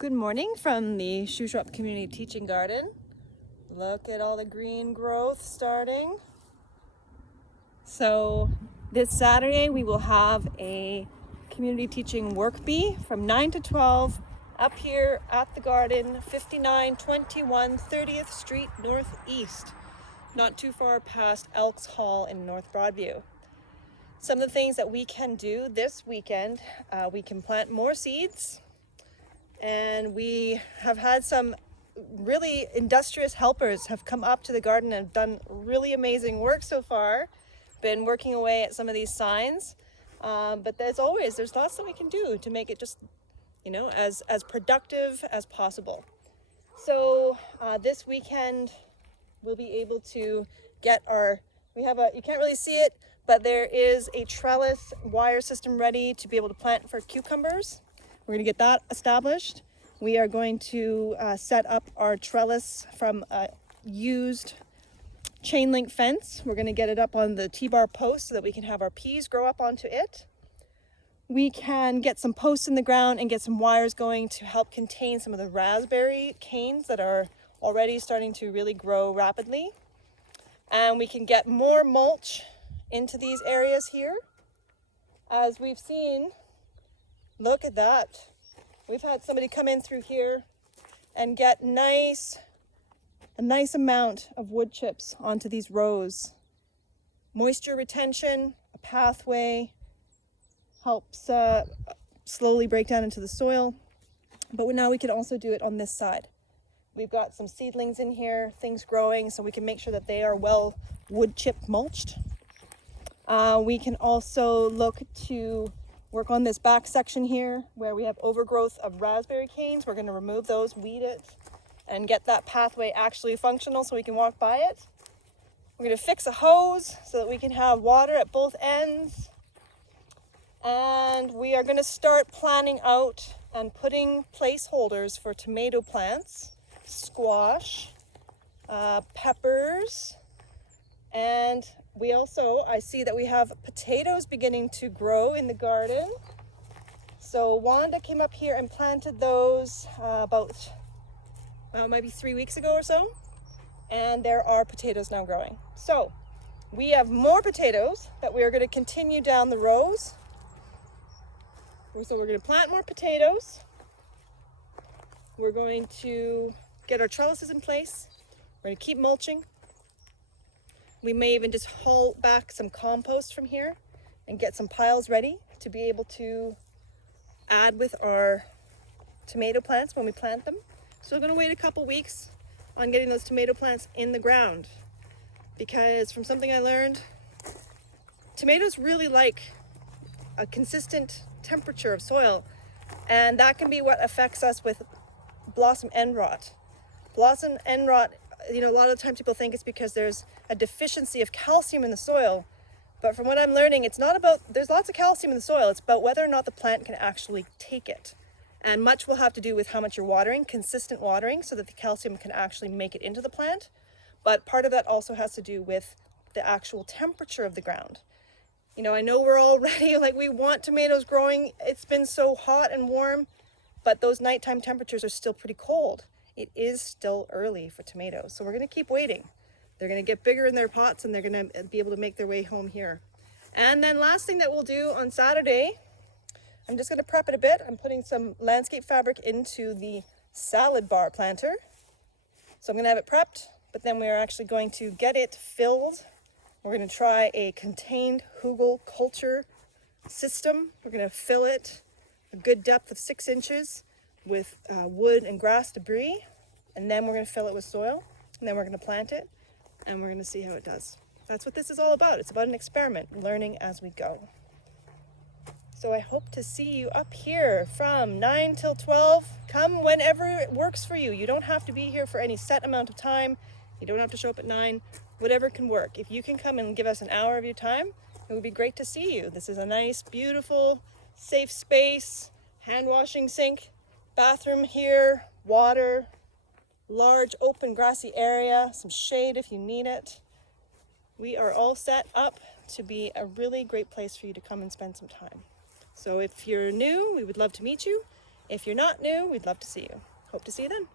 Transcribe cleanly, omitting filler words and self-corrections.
Good morning from the Shuswap Community Teaching Garden. Look at all the green growth starting. So this Saturday we will have a community teaching work bee from 9 to 12 up here at the garden, 5921 30th Street Northeast, not too far past Elks Hall in North Broadview. Some of the things that we can do this weekend, we can plant more seeds. And we have had some really industrious helpers have come up to the garden and done really amazing work so far. Been working away at some of these signs. But as always, there's lots that we can do to make it just, as productive as possible. So this weekend, we'll be able to get you can't really see it, but there is a trellis wire system ready to be able to plant for cucumbers. We're going to get that established. We are going to set up our trellis from a used chain link fence. We're going to get it up on the T-bar post so that we can have our peas grow up onto it. We can get some posts in the ground and get some wires going to help contain some of the raspberry canes that are already starting to really grow rapidly. And we can get more mulch into these areas here. As we've seen, look at that. We've had somebody come in through here and get a nice amount of wood chips onto these rows. Moisture retention, a pathway, helps slowly break down into the soil. But now we can also do it on this side. We've got some seedlings in here, things growing, so we can make sure that they are well wood chip mulched. We can also look to work on this back section here where we have overgrowth of raspberry canes. We're going to remove those, weed it, and get that pathway actually functional so we can walk by it. We're going to fix a hose so that we can have water at both ends. And we are going to start planning out and putting placeholders for tomato plants, squash, peppers, and I see that we have potatoes beginning to grow in the garden. So Wanda came up here and planted those maybe 3 weeks ago or so. And there are potatoes now growing. So we have more potatoes that we are going to continue down the rows. So we're going to plant more potatoes. We're going to get our trellises in place. We're going to keep mulching. We may even just haul back some compost from here and get some piles ready to be able to add with our tomato plants when we plant them. So we're going to wait a couple weeks on getting those tomato plants in the ground, because from something I learned, tomatoes really like a consistent temperature of soil, and that can be what affects us with blossom end rot. Blossom end rot, a lot of times people think it's because there's a deficiency of calcium in the soil. But from what I'm learning, there's lots of calcium in the soil. It's about whether or not the plant can actually take it. And much will have to do with how much you're watering, consistent watering, so that the calcium can actually make it into the plant. But part of that also has to do with the actual temperature of the ground. I know we're all ready, we want tomatoes growing. It's been so hot and warm, but those nighttime temperatures are still pretty cold. It is still early for tomatoes, so we're going to keep waiting. They're going to get bigger in their pots and they're going to be able to make their way home here. And then last thing that we'll do on Saturday, I'm just going to prep it a bit. I'm putting some landscape fabric into the salad bar planter. So I'm going to have it prepped, but then we're actually going to get it filled. We're going to try a contained hugel culture system. We're going to fill it a good depth of 6 inches with wood and grass debris, and then we're going to fill it with soil, and then we're going to plant it, and we're going to see how it does. That's what this is all about. It's about an experiment, learning as we go. So I hope to see you up here from 9 till 12. Come whenever it works for you. You don't have to be here for any set amount of time. You don't have to show up at 9. Whatever can work. If you can come and give us an hour of your time, it would be great to see you. This is a nice, beautiful, safe space, hand washing sink, bathroom here, water, large open grassy area, some shade if you need it. We are all set up to be a really great place for you to come and spend some time. So if you're new, we would love to meet you. If you're not new, we'd love to see you. Hope to see you then.